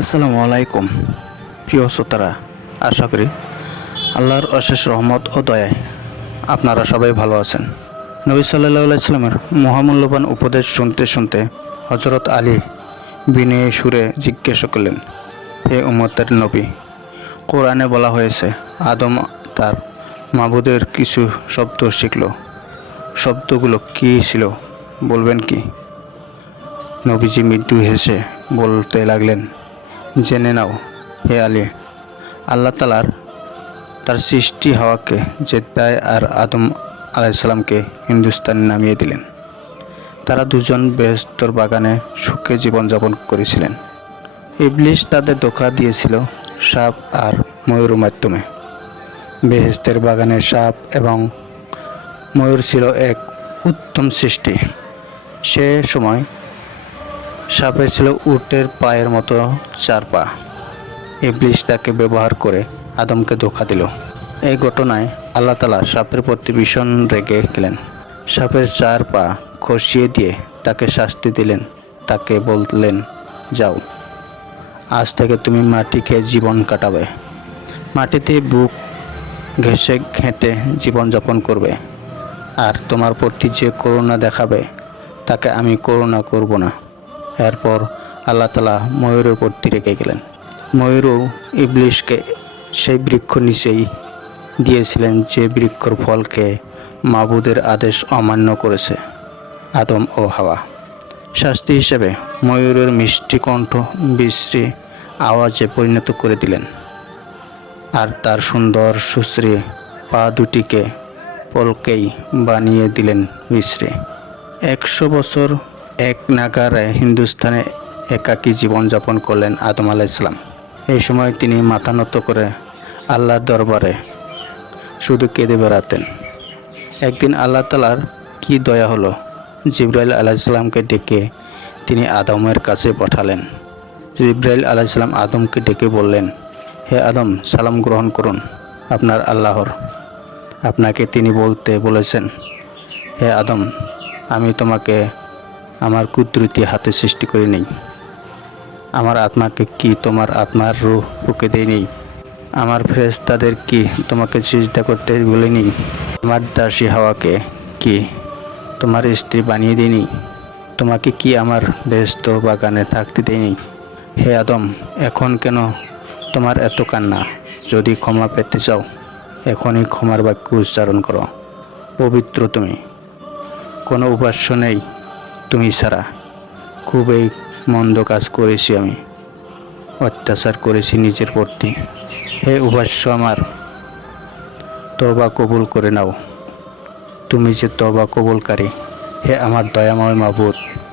আসসালামু আলাইকুম। প্রিয় শ্রোতারা, আশা করি আল্লাহর অশেষ রহমত ও দয়ায় আপনারা সবাই ভালো আছেন। নবী সাল্লাহ সাল্লামের মহামূল্যবান উপদেশ শুনতে শুনতে হজরত আলী বিনয়ী সুরে জিজ্ঞাসা করলেন, হে উম্মতের নবী, কোরআনে বলা হয়েছে, আদম তার মাবুদের কিছু শব্দ শিখল। শব্দগুলো কী ছিল, বলবেন কি? নবীজি মৃত্যু হেসে বলতে লাগলেন জেনে নাও, হে আলী। আল্লাহ তালার তার সৃষ্টি হওয়াকে জেদ্দায় আর আদম আলাইসাল্লামকে হিন্দুস্তানে নামিয়ে দিলেন। তারা দুজন বেহস্তর বাগানে সুখে জীবনযাপন করেছিলেন। ইবলিশ তাদের ধোকা দিয়েছিল সাপ আর ময়ূর মাধ্যমে। বেহেস্তের বাগানে সাপ এবং ময়ূর ছিল এক উত্তম সৃষ্টি। সে সময় সাপের ছিল উটের পায়ের মতো চার পা ইবলিশ তাকে ব্যবহার করে আদমকে ধোকা দিল। এই ঘটনায় আল্লাহ তালা সাপের প্রতি ভীষণ রেগে গেলেন। সাপের চার পা খসিয়ে দিয়ে তাকে শাস্তি দিলেন। তাকে বললেন, যাও, আজ থেকে তুমি মাটি খেয়ে জীবন কাটাবে। মাটিতে বুক ঘেঁষে ঘেঁটে জীবনযাপন করবে। আর তোমার প্রতি যে করুণা দেখাবে, তাকে আমি করুণা করব না। এরপর আল্লাহ তালা ময়ূরের প্রতি রেখে গেলেন। ময়ূরও ইবলিশকে সেই বৃক্ষ নিচেই দিয়েছিলেন যে বৃক্ষর ফলকে মাবুদের আদেশ অমান্য করেছে, আদম ও হাওয়া। শাস্তি হিসেবে ময়ূরের মিষ্টি কণ্ঠ বিশ্রী আওয়াজে পরিণত করে দিলেন আর তার সুন্দর সুশ্রী পা দুটিকে পলকেই বানিয়ে দিলেন বিশ্রী। একশো বছর এক নাগারে হিন্দুস্তানে একাকী জীবনযাপন করলেন আদম আলাইসলাম এই সময় তিনি মাথা নত করে আল্লাহর দরবারে শুধু কেঁদে বেড়াতেন। একদিন আল্লাহ তালার কি দয়া হলো, জিব্রাইল আলাইসাল্লামকে ডেকে তিনি আদমের কাছে পাঠালেন। জিব্রাইল আলাইসাল্লাম আদমকে ডেকে বললেন, হে আদম, সালাম গ্রহণ করুন, আপনার আল্লাহর। আপনাকে তিনি বলতে বলেছেন, হে আদম, আমি তোমাকে আমার কুদরতি হাতে সৃষ্টি করে নেই। আমার আত্মাকে কি তোমার আত্মার রূহ ফুকে দেয় নেই? আমার ফেরেশতাদের কি তোমাকে চিন্তা করতে বলিনি আমার দাসী হাওয়াকে কি তোমার স্ত্রী বানিয়ে দিইনি তোমাকে কি আমার ব্যস্ত বাগানে থাকতে দেয়নি হে আদম, এখন কেন তোমার এত কান্না? যদি ক্ষমা পেতে চাও, এখনই ক্ষমার বাক্য উচ্চারণ করো। পবিত্র তুমি। কোনো উপাস্য নেই তুমি ছাড়া খুবই মন্দ কাজ করেছি আমি, অত্যাচার করেছি নিজের প্রতি। হে উপাস্য আমার তবা কবুল করে নাও। তুমি যে তবা কবুলকারী, হে আমার দয়াময় মাবুদ।